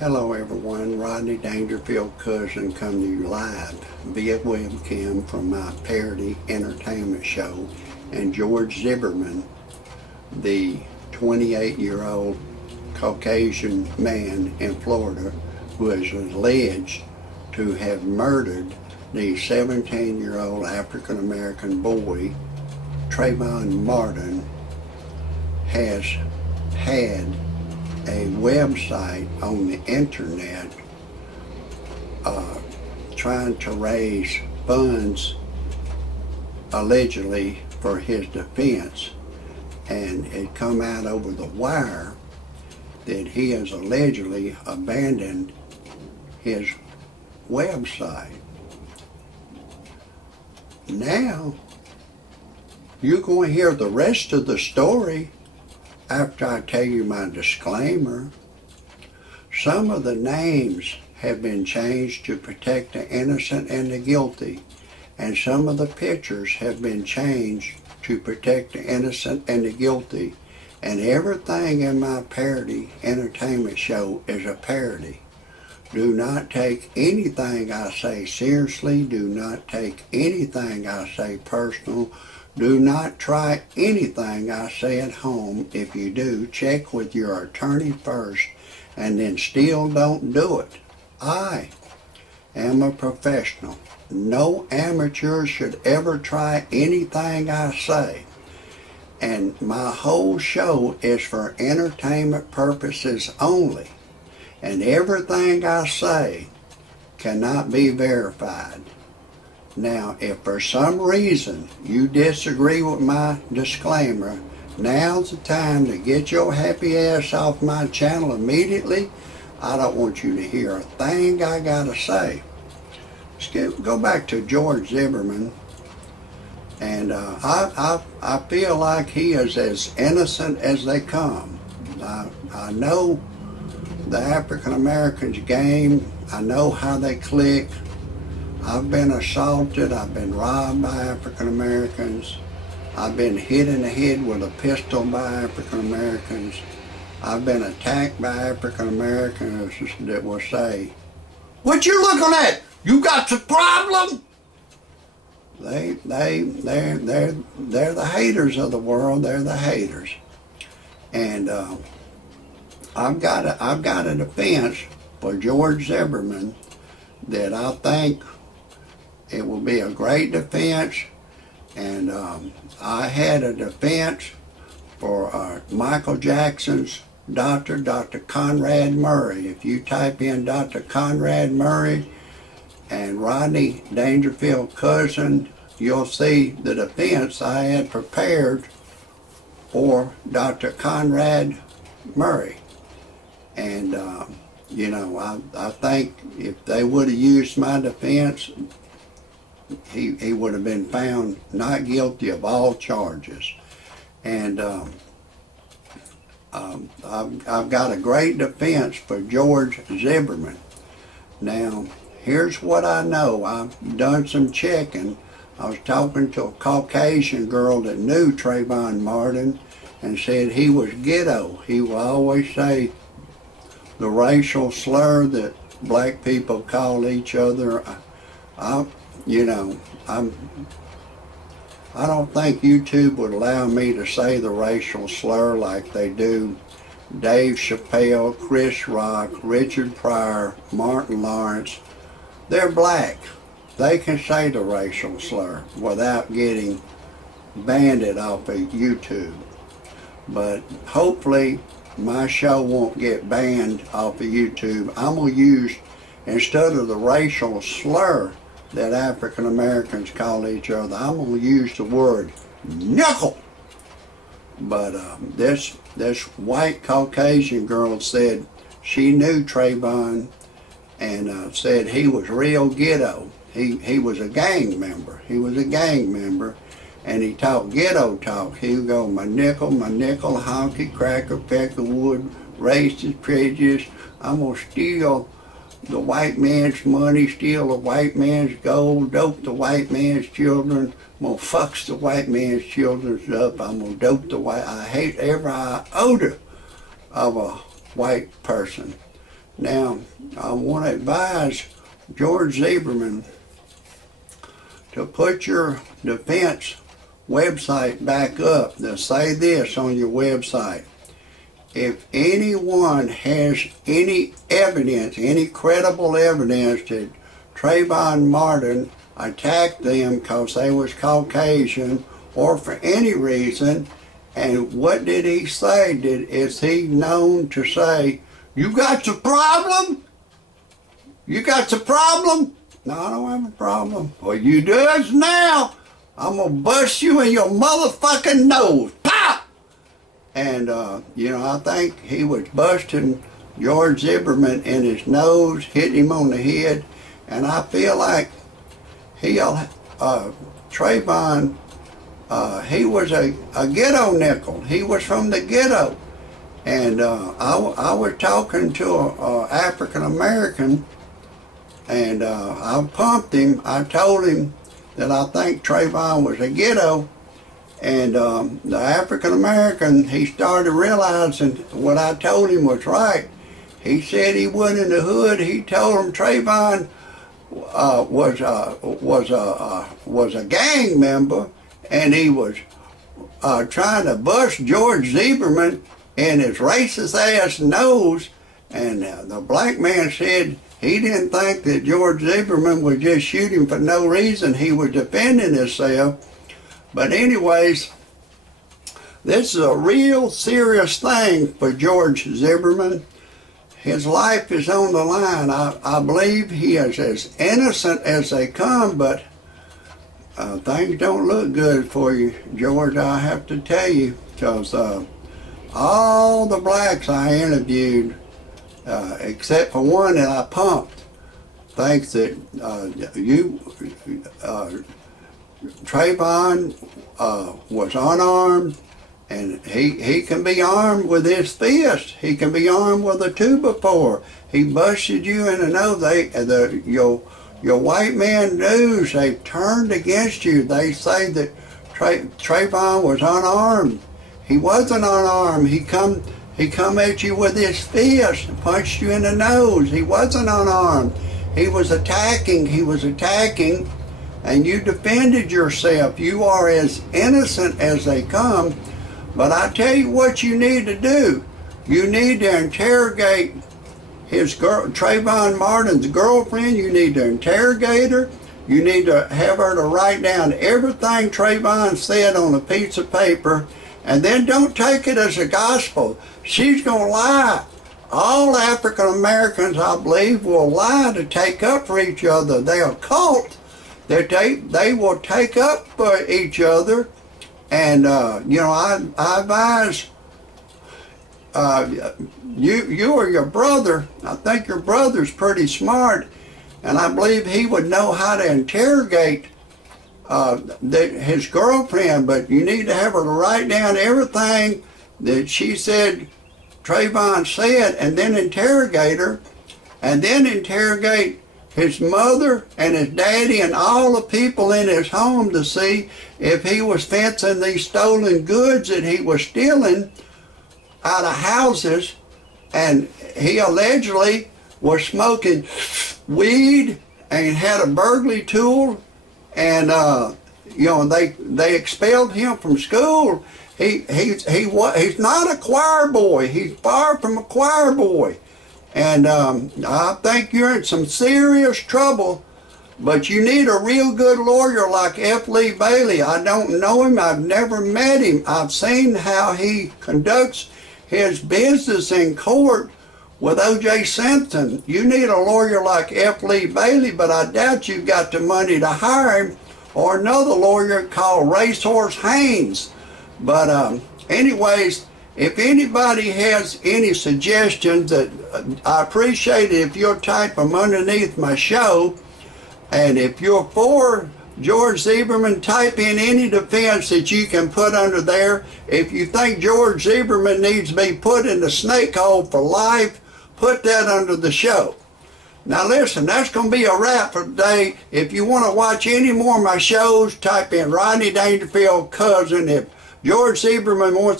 Hello everyone, Rodney Dangerfield Cousin coming to you live via webcam from my parody entertainment show, and George Zimmerman, the 28-year-old Caucasian man in Florida who is alleged to have murdered the 17-year-old African-American boy, Trayvon Martin, has had a website on the internet trying to raise funds allegedly for his defense, and it come out over the wire that he has allegedly abandoned his website. Now you're going to hear the rest of the story after I tell you my disclaimer. Some of the names have been changed to protect the innocent and the guilty, and some of the pictures have been changed to protect the innocent and the guilty, and everything in my parody entertainment show is a parody. Do not take anything I say seriously. Do not take anything I say personal. Do not try anything I say at home. If you do, check with your attorney first, and then still don't do it. I am a professional. No amateur should ever try anything I say. And my whole show is for entertainment purposes only. And everything I say cannot be verified. Now, if for some reason you disagree with my disclaimer, now's the time to get your happy ass off my channel immediately. I don't want you to hear a thing I gotta say. Let's go back to George Zimmerman, and I feel like he is as innocent as they come. I know the African Americans game. I know how they click. I've been assaulted, I've been robbed by African Americans, I've been hit in the head with a pistol by African Americans, I've been attacked by African Americans that will say, "What you looking at? You got the problem?" They're the haters of the world. They're the haters, and I've got a defense for George Zimmerman that I think it will be a great defense. And I had a defense for Michael Jackson's doctor, Dr. Conrad Murray. If you type in Dr. Conrad Murray and Rodney Dangerfield Cousin, you'll see the defense I had prepared for Dr. Conrad Murray. And you know, I think if they would have used my defense, he would have been found not guilty of all charges. And I've got a great defense for George Zimmerman. Now, here's what I know. I've done some checking. I was talking to a Caucasian girl that knew Trayvon Martin and said he was ghetto. He will always say the racial slur that black people call each other. I don't think YouTube would allow me to say the racial slur like they do Dave Chappelle, Chris Rock, Richard Pryor, Martin Lawrence. They're black. They can say the racial slur without getting banned off of YouTube. But hopefully my show won't get banned off of YouTube. I'm going to use, instead of the racial slur that African Americans call each other, I'm going to use the word knuckle. But this white Caucasian girl said she knew Trayvon and said he was real ghetto. He was a gang member. He was a gang member, and he talked ghetto talk. He would go, my nickel, honky, cracker, peck of wood, racist, prejudice. I'm going to steal the white man's money, steal the white man's gold, dope the white man's children. I'm going to fuck the white man's children up. I'm going to dope the white. I hate every iota of a white person. Now, I want to advise George Zimmerman to put your defense website back up. Now, say this on your website. If anyone has any evidence, any credible evidence that Trayvon Martin attacked them because they was Caucasian or for any reason, and what did he say? Is he known to say, "You got a problem? You got a problem?" No, I don't have a problem. Well, you does now. I'm gonna bust you in your motherfucking nose. Pop! And, I think he was busting George Zimmerman in his nose, hitting him on the head. And I feel like Trayvon, he was a ghetto nickel. He was from the ghetto. And I was talking to an African American, and I pumped him. I told him that I think Trayvon was a ghetto. And the African American, he started realizing what I told him was right. He said he went in the hood. He told him Trayvon was a gang member, and he was trying to bust George Zimmerman in his racist ass nose. And the black man said he didn't think that George Zimmerman was just shooting for no reason. He was defending himself. But anyways, this is a real serious thing for George Zimmerman. His life is on the line. I believe he is as innocent as they come, but things don't look good for you, George, I have to tell you, because all the blacks I interviewed, except for one that I pumped, thinks that Trayvon was unarmed, and he can be armed with his fist. He can be armed with a 2x4. He busted you in the nose. Your white man news, they've turned against you. They say that Trayvon was unarmed. He wasn't unarmed. He come at you with his fist and punched you in the nose. He wasn't unarmed. He was attacking. And you defended yourself. You are as innocent as they come. But I tell you what you need to do. You need to interrogate Trayvon Martin's girlfriend. You need to interrogate her. You need to have her to write down everything Trayvon said on a piece of paper, and then don't take it as a gospel. She's going to lie. All African Americans, I believe, will lie to take up for each other. They are a cult that they will take up for each other. And, I advise you or your brother. I think your brother's pretty smart, and I believe he would know how to interrogate his girlfriend, but you need to have her to write down everything that she said Trayvon said, and then interrogate her, and then interrogate his mother and his daddy and all the people in his home to see if he was fencing these stolen goods that he was stealing out of houses. And he allegedly was smoking weed and had a burglary tool, and they expelled him from school. He's not a choir boy. He's far from a choir boy. And I think you're in some serious trouble, but you need a real good lawyer like F. Lee Bailey. I don't know him. I've never met him. I've seen how he conducts his business in court with O.J. Simpson. You need a lawyer like F. Lee Bailey, but I doubt you've got the money to hire him, or another lawyer called Racehorse Haynes. But anyways, if anybody has any suggestions, that I appreciate it if you'll type them underneath my show. And if you're for George Zimmerman, type in any defense that you can put under there. If you think George Zimmerman needs to be put in the snake hole for life, put that under the show. Now listen, that's going to be a wrap for today. If you want to watch any more of my shows, type in Rodney Dangerfield cousin. If George Zimmerman wants